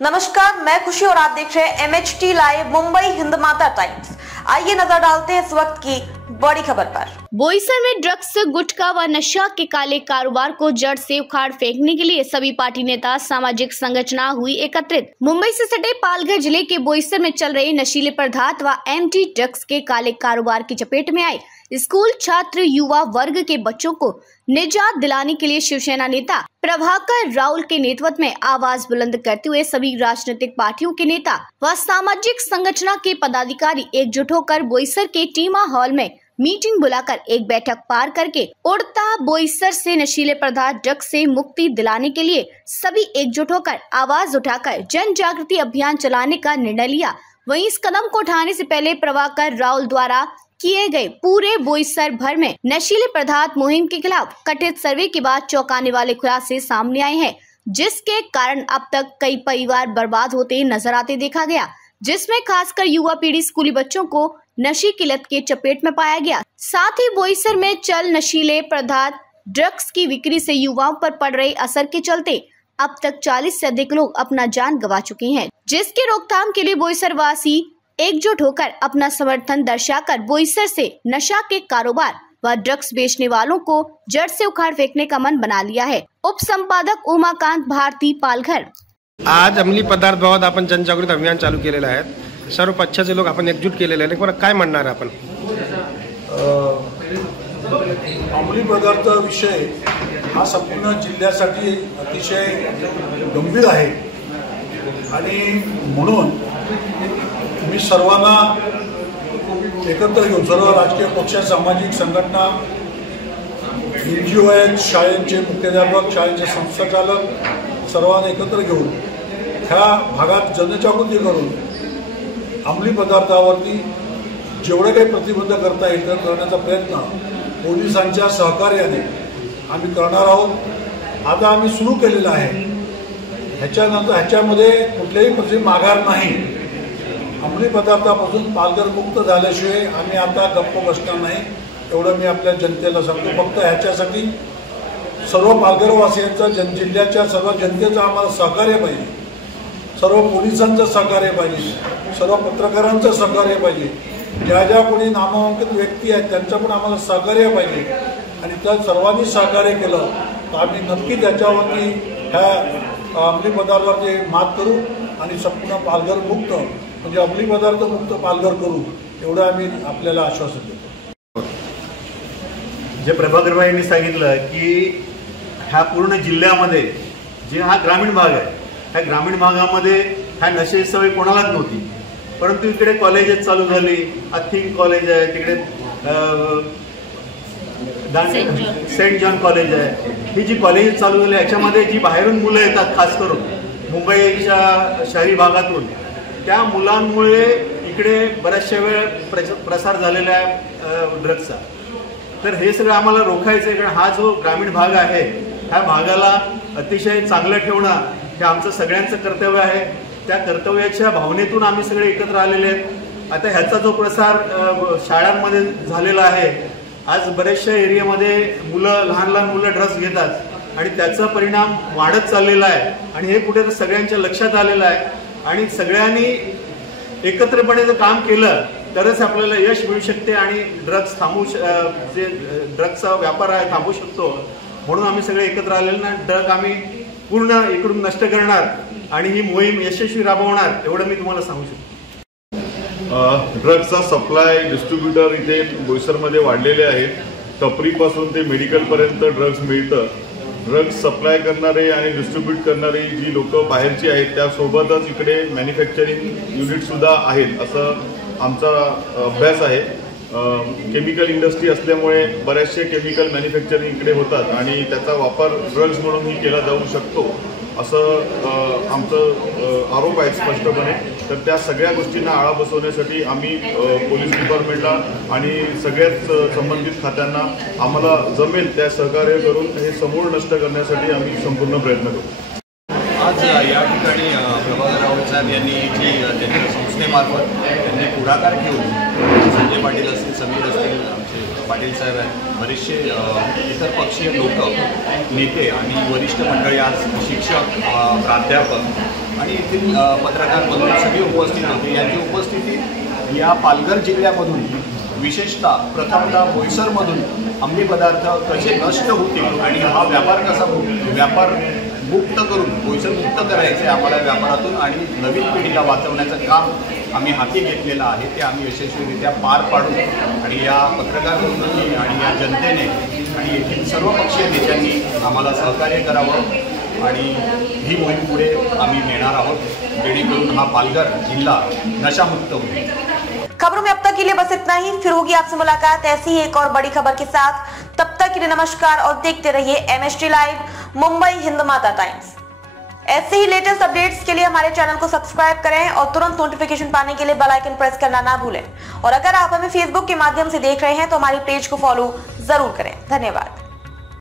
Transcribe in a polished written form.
नमस्कार, मैं खुशी और आप देख रहे हैं MHT live Mumbai Hindmata times. आइए नजर डालते हैं इस वक्त की बड़ी खबर पर। बोईसर में ड्रग्स, गुटखा व नशा के काले कारोबार को जड़ से उखाड़ फेंकने के लिए सभी पार्टी नेता, सामाजिक संगठन हुई एकत्रित। मुंबई से सटे पालघर जिले के बोईसर में चल रहे नशीले पदार्थ व एंटी ड्रग्स के काले कारोबार की चपेट में आए स्कूल छात्र युवा वर्ग के बच्चों को निजात दिलाने के लिए शिवसेना नेता प्रभाकर राउल के नेतृत्व में आवाज बुलंद करते हुए सभी राजनीतिक पार्टियों के नेता व सामाजिक संगठन के पदाधिकारी एकजुट होकर बोईसर के टीमा हॉल में मीटिंग बुलाकर एक बैठक पार करके उड़ता बोईसर से नशीले पदार्थ ड्रग्स से मुक्ति दिलाने के लिए सभी एकजुट होकर आवाज उठाकर जन जागृति अभियान चलाने का निर्णय लिया। वहीं इस कदम को उठाने से पहले प्रभाकर राउल द्वारा किए गए पूरे बोईसर भर में नशीले पदार्थ मुहिम के खिलाफ कथित सर्वे के बाद चौंकाने वाले खुलासे सामने आए हैं, जिसके कारण अब तक कई परिवार बर्बाद होते नजर आते देखा गया, जिसमें खासकर युवा पीढ़ी स्कूली बच्चों को नशे की लत के चपेट में पाया गया। साथ ही बोईसर में चल नशीले पदार्थ ड्रग्स की बिक्री से युवाओं पर पड़ रहे असर के चलते अब तक 40 से अधिक लोग अपना जान गंवा चुके हैं, जिसके रोकथाम के लिए बोईसर वासी एकजुट होकर अपना समर्थन दर्शाकर बोईसर से नशा के कारोबार व ड्रग्स बेचने वालों को जड़ से उखाड़ फेंकने का मन बना लिया है। उप संपादक उमाकांत भारती, पालघर। आज अंमली पदार्थ बाबत आपण जनजागृती अभियान चालू केलेलं आहे। सर्व पक्षाचे लोक आपण एकजूट केलेले आहे। पण काय म्हणणार आपण? अंमली पदार्थ विषय हा संपूर्ण जिल्ह्यासाठी अतिशय गंभीर आहे आणि म्हणून मी सर्वांना एकत्र घेऊन सर्व राजकीय पक्ष, सामाजिक संघटना, NGO आहेत, शाळेचे मुख्याध्यापक, शाळेचे संस्थाचालक सर्वांना एकत्र घेऊन ह्या भागात जनजागृती करून अंमली पदार्थावरती जेवढे काही प्रतिबंध करता येईल करण्याचा प्रयत्न पोलिसांच्या सहकार्याने आम्ही करणार आहोत। आता आम्ही सुरू केलेला आहे। ह्याच्यामध्ये कुठल्याही प्रकारची माघार नाही। अंमली पदार्थापासून पालघर मुक्त झाल्याशिवाय आम्ही आता गप्प बसणार नाही, एवढं मी आपल्या जनतेला सांगतो। फक्त ह्याच्यासाठी सर्व पालघरवासियांचा, जिल्ह्याच्या सर्व जनतेचं आम्हाला सहकार्य पाहिजे, सर्व पोलिसांचं सहकार्य पाहिजे, सर्व पत्रकारांचं सहकार्य पाहिजे, ज्या कोणी नामांकित व्यक्ती आहेत त्यांचं पण आम्हाला सहकार्य पाहिजे। आणि त्या सर्वांनी सहकार्य केलं तर आम्ही नक्की त्याच्यावरती ह्या अंमली पदार्थावरती मात करू आणि संपूर्ण पालघर मुक्त, म्हणजे अंमली पदार्थ मुक्त पालघर करू, एवढं आम्ही आपल्याला आश्वासन देतो। जे प्रभाकरबाईंनी सांगितलं की ह्या पूर्ण जिल्ह्यामध्ये जे हा ग्रामीण भाग आहे, ह्या ग्रामीण भागामध्ये ह्या नशेची सवय कोणालाच नव्हती, परंतु इकडे कॉलेजेस चालू झाली। थिंक कॉलेज आहे तिकडे, सेंट जॉन कॉलेज आहे, ही जी कॉलेजेस चालू झाली याच्यामध्ये जी बाहेरून मुलं येतात, खास करून मुंबईच्या शहरी भागातून, त्या मुलांमुळे इकडे बऱ्याचशा वेळ प्रसार झालेला आहे ड्रग्सचा। तर हे सगळं आम्हाला रोखायचं आहे, कारण हा जो ग्रामीण भाग आहे ह्या भागाला अतिशय चांगलं ठेवणं हे आमचं सगळ्यांचं कर्तव्य आहे। त्या कर्तव्याच्या भावनेतून आम्ही सगळे एकत्र आलेले आहेत। आता ह्याचा जो प्रसार शाळांमध्ये झालेला आहे, आज बऱ्याचशा एरियामध्ये लहान लहान मुलं ड्रग्स घेतात आणि त्याचा परिणाम वाढत चाललेला आहे आणि हे कुठे सगळ्यांच्या लक्षात आलेलं आहे आणि सगळ्यांनी एकत्रपणे जर काम केलं तरच आपल्याला यश मिळू शकते आणि ड्रग्स जे ड्रग्सचा व्यापार आहे थांबू शकतो। म्हणून आम्ही सगळे एकत्र आलेले ना, ड्रग आम्ही पूर्ण इकडून नष्ट करणार आणि ही मोहीम यशस्वी राबवणार, एवढं मी तुम्हाला सांगू शकतो। ड्रग्सचा सप्लाय डिस्ट्रीब्युटर इथे बोईसरमध्ये वाढलेले आहेत। टपरीपासून ते मेडिकलपर्यंत ड्रग्स मिळतं। ड्रग्स सप्लाय करणारे आणि डिस्ट्रीब्यूट करणारी जी लोक बाहेरची आहेत त्यासोबतच इकडे मॅन्युफॅक्चरिंग युनिटसुद्धा आहेत असं आमचा अभ्यास आहे। केमिकल इंडस्ट्री असल्यामुळे बरेचसे केमिकल मॅन्युफॅक्चरिंग इकडे होतात आणि त्याचा वापर ड्रग्स म्हणूनही केला जाऊ शकतो असं आमचं आरोप आहे स्पष्टपणे। तर त्या सगळ्या गोष्टींना आळा बसवण्यासाठी आम्ही पोलीस डिपार्टमेंटला आणि सगळ्याच संबंधित खात्यांना आम्हाला जमेल त्या सहकार्य करून हे समूळ नष्ट करण्यासाठी आम्ही संपूर्ण प्रयत्न करू। आज या ठिकाणी प्रभाकर राऊत साहेब यांनी जी त्यांच्या संस्थेमार्फत त्यांनी पुढाकार घेऊन संजय पाटील असतील, समीर असतील, आमचे पाटील साहेब आहेत, बरेचसे इतर पक्षीय लोक, नेते आणि वरिष्ठ मंडळी, आज शिक्षक, प्राध्यापक आणि येथील पत्रकार बंधू सगळे उपस्थित होते. यांची उपस्थितीत या पालघर जिल्ह्यामधून विशेषतः प्रथमतः बोईसरमधून अंमली पदार्थ कसे नष्ट होतील आणि हा व्यापार कसा व्यापार मुक्त करून बोईसर मुक्त करायचे आम्हाला व्यापारातून आणि नवीन पिढीला वाचवण्याचं काम आम्ही हाती घेतलेलं आहे. ते आम्ही यशस्वीरित्या पार पाडू आणि या पत्रकार बंधूंनी आणि या जनतेने आणि येथील सर्व पक्षीय नेत्यांनी आम्हाला सहकार्य करावं आणि ही मोहीम पुढे आम्ही नेणार आहोत, जेणेकरून हा पालघर जिल्हा नशामुक्त होईल. खबरों में अब तक के लिए बस इतना ही. फिर होगी आपसे मुलाकात ऐसी ही एक और बड़ी खबर के साथ. तब तक के लिए नमस्कार और देखते रहिए MHT लाइव मुंबई हिंद माता टाइम्स. ऐसे ही लेटेस्ट अपडेट्स के लिए हमारे चैनल को सब्सक्राइब करें और तुरंत नोटिफिकेशन पाने के लिए बेल आइकन प्रेस करना ना भूलें. और अगर आप हमें फेसबुक के माध्यम से देख रहे हैं तो हमारी पेज को फॉलो जरूर करें. धन्यवाद.